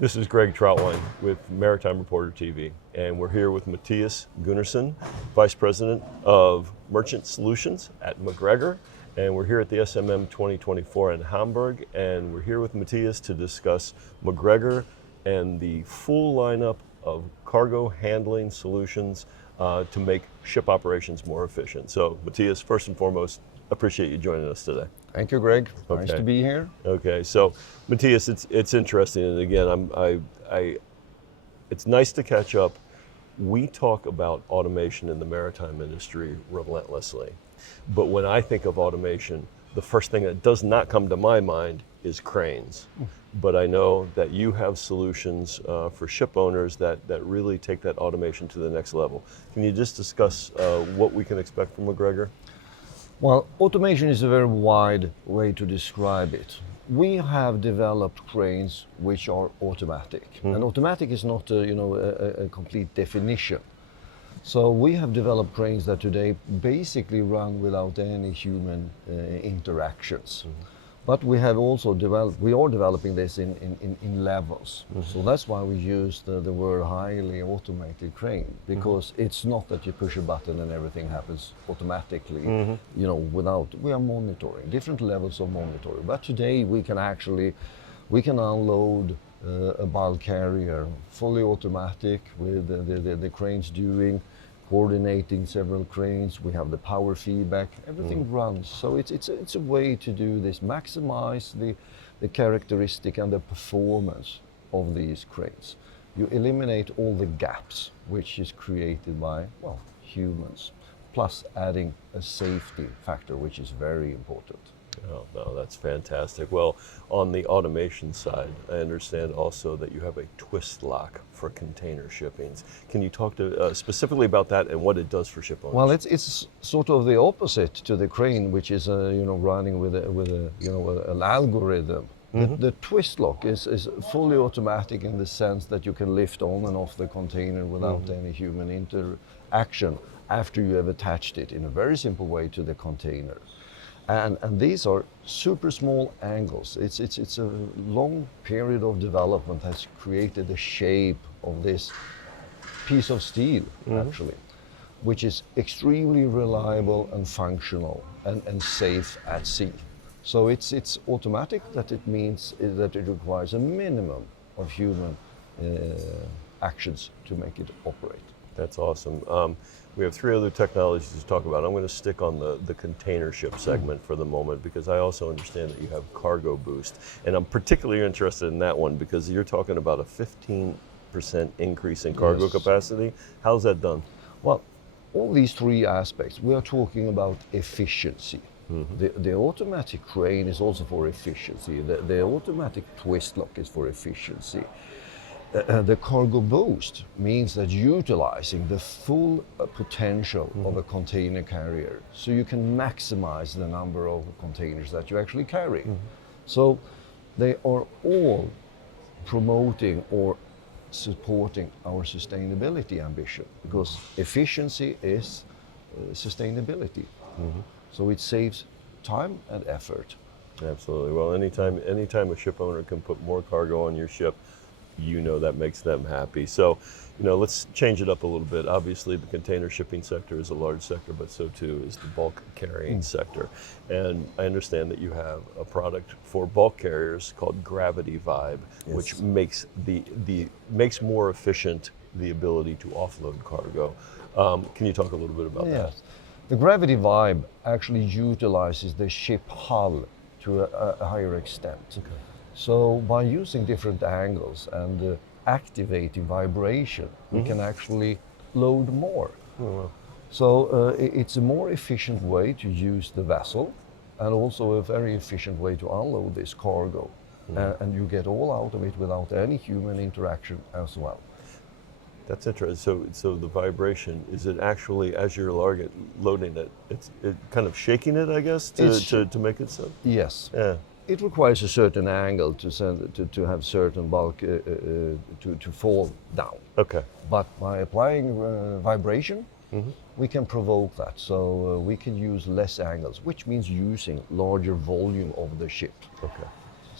This is Greg Troutwine with Maritime Reporter TV, and we're here with Mattias Gunnarsson, Vice President of Merchant Solutions at MacGregor, and we're here at the SMM 2024 in Hamburg, and we're here with Mattias to discuss MacGregor and the full lineup of cargo handling solutions to make ship operations more efficient. So Mattias, first and foremost, appreciate you joining us today. Thank you, Greg. Okay. Nice to be here. Okay, so Mattias, it's interesting, and again, it's nice to catch up. We talk about automation in the maritime industry relentlessly, but when I think of automation, the first thing that does not come to my mind is cranes. But I know that you have solutions for ship owners that really take that automation to the next level. Can you just discuss what we can expect from MacGregor? Well, automation is a very wide way to describe it. We have developed cranes which are automatic, and automatic is not a complete definition. So we have developed cranes that today basically run without any human interactions. But we have also developing this in levels. So that's why we use the word highly automated crane, because it's not that you push a button and everything happens automatically, we are monitoring, different levels of monitoring. But today we can unload a bulk carrier fully automatic with the cranes coordinating several cranes. We have the power feedback, everything runs. So it's a way to do this, maximize the characteristic and the performance of these cranes. You eliminate all the gaps which is created by, humans, plus adding a safety factor, which is very important. Oh, no, that's fantastic. Well, on the automation side, I understand also that you have a twist lock for container shippings. Can you talk specifically about that and what it does for ship owners? Well, it's sort of the opposite to the crane, which is running with an algorithm. The twist lock is fully automatic in the sense that you can lift on and off the container without any human interaction after you have attached it in a very simple way to the container. And these are super small angles. It's a long period of development has created the shape of this piece of steel, actually, which is extremely reliable and functional and safe at sea. So it's automatic, that it means that it requires a minimum of human actions to make it operate. That's awesome. We have three other technologies to talk about. I'm going to stick on the container ship segment for the moment, because I also understand that you have cargo boost. And I'm particularly interested in that one because you're talking about a 15% increase in cargo capacity. How's that done? Well, all these three aspects, we are talking about efficiency. The automatic crane is also for efficiency. The automatic twist lock is for efficiency. The cargo boost means that utilizing the full potential of a container carrier, so you can maximize the number of containers that you actually carry. So they are all promoting or supporting our sustainability ambition, because efficiency is sustainability. So it saves time and effort. Absolutely. Well, anytime a ship owner can put more cargo on your ship, that makes them happy. So, let's change it up a little bit. Obviously, the container shipping sector is a large sector, but so too is the bulk carrying sector. And I understand that you have a product for bulk carriers called Gravity Vibe, which makes makes more efficient the ability to offload cargo. Can you talk a little bit about that? Yes. The Gravity Vibe actually utilizes the ship hull to a higher extent. Okay. So by using different angles and activating vibration, we can actually load more. So it's a more efficient way to use the vessel, and also a very efficient way to unload this cargo. And you get all out of it without any human interaction as well. That's interesting. So the vibration, is it actually, as you're loading it, it's kind of shaking it, I guess, to make it so? Yes. Yeah. It requires a certain angle to have certain bulk to fall down. Okay. But by applying vibration, we can provoke that. So we can use less angles, which means using larger volume of the ship. Okay.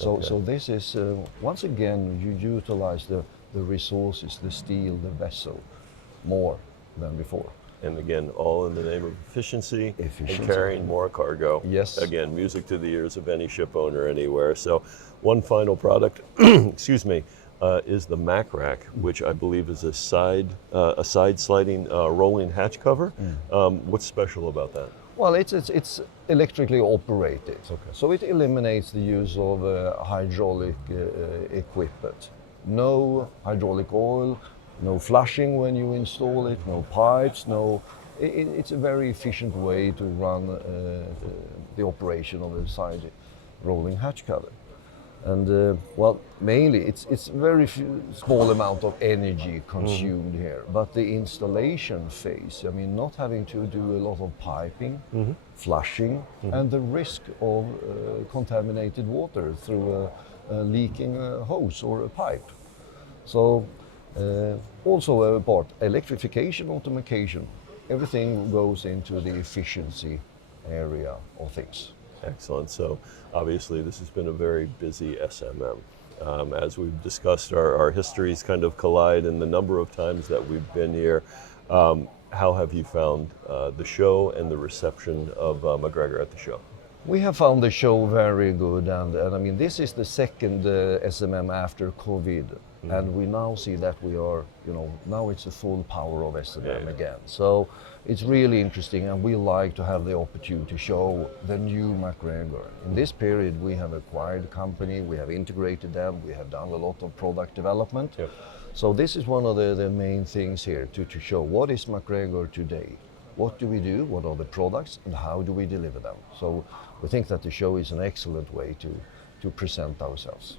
So, Okay. so this is, once again, you utilize the resources, the steel, the vessel, more than before. And again, all in the name of efficiency, Efficiency. and carrying more cargo. Yes. Again, music to the ears of any ship owner anywhere. So one final product, excuse me, is the Mac Rack, which I believe is a side sliding rolling hatch cover. What's special about that? Well, it's electrically operated, Okay. so it eliminates the use of hydraulic equipment. No hydraulic oil, no flushing when you install it, no pipes, it's a very efficient way to run the operation of a side rolling hatch cover. And well, mainly it's very small amount of energy consumed here, but the installation phase, I mean, not having to do a lot of piping, flushing, and the risk of contaminated water through a leaking hose or a pipe. So also a part, electrification, automation, everything goes into the efficiency area of things. Excellent. So obviously this has been a very busy SMM. As we've discussed, our histories kind of collide in the number of times that we've been here. How have you found the show and the reception of MacGregor at the show? We have found the show very good, and I mean, this is the second SMM after COVID, and we now see that we are, now it's the full power of SMM again. So it's really interesting, and we like to have the opportunity to show the new MacGregor. In this period, we have acquired a company, we have integrated them, we have done a lot of product development. Yep. So this is one of the main things here, to show what is MacGregor today. What do we do, what are the products, and how do we deliver them? So we think that the show is an excellent way to present ourselves.